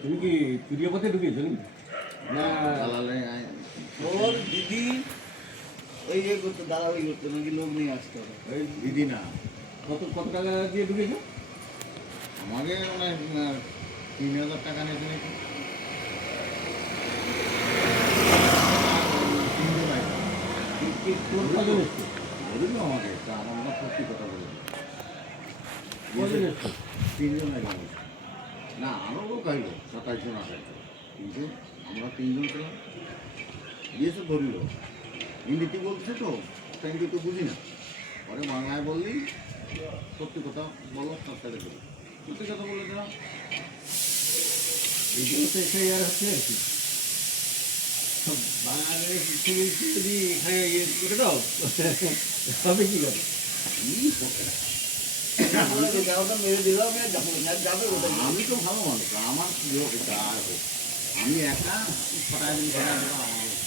তুমি কি চুরিয়া পথে ঢুকেছো নাকি? না ওর দিদি ওই করতো, দাদা ওই করতো নাকি, লোক নিয়ে আসতে হবে। ওই দিদি না, কত কত টাকা দিয়ে ঢুকেছো? আমাকে মানে 3,000 টাকা নিয়েছে নাকি। তিনজন আইছে। কোন কজন এসছো? বলিল আমাকে, তা আমরা সত্যি কথা বলি। কজন এসছো? 3জন আইলো। না আরও লোক আইলো, 27 জন 28 জন, কিন্তু আমরা 3জন ছিলাম। দিয়েছে ধরিল, হিন্দিতে বলছে তো, হিন্দি তো বুঝি না। পরে বাংলায় বললেই সত্যি কথা বলো, তার সাথে দেবো। সত্যি কথা বলে দিলাম। এইগুলো তো এখানে আর হচ্ছে আর কি। বাঙালি তুমি যদি এখানে ইয়ে করে দাও তবে কি করে? আমরা তো দেওয়াটা মেরে দিলাম, আর যাবো না, আর যাবে কোথায়? আমি তো ভালো মানুষ, আমার কি হোক, এটা আর হোক। আমি একা ছটায় দিন